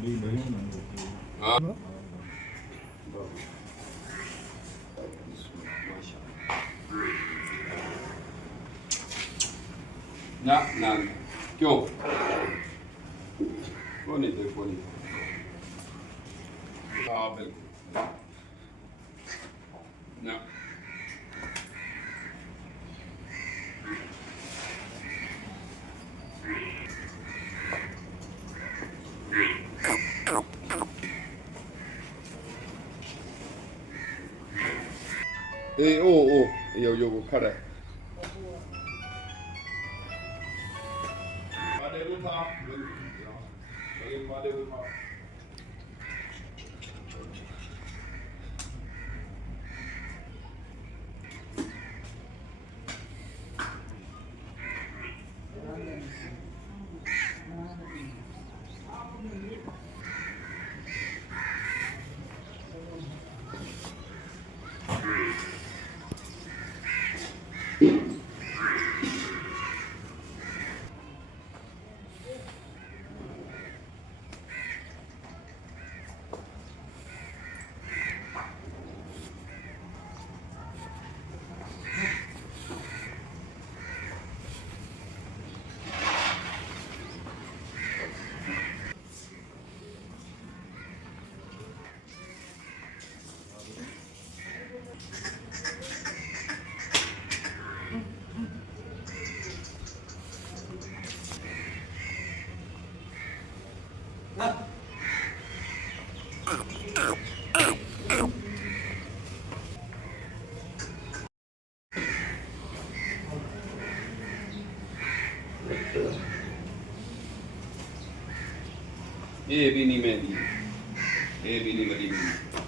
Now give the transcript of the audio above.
हाँ ना ना क्यों वो नहीं दे वो नहीं हाँ बिल्कुल ना 요거 카레 마데부타 여기 마데부타 ये भी नहीं मैं दी ये भी नहीं मरी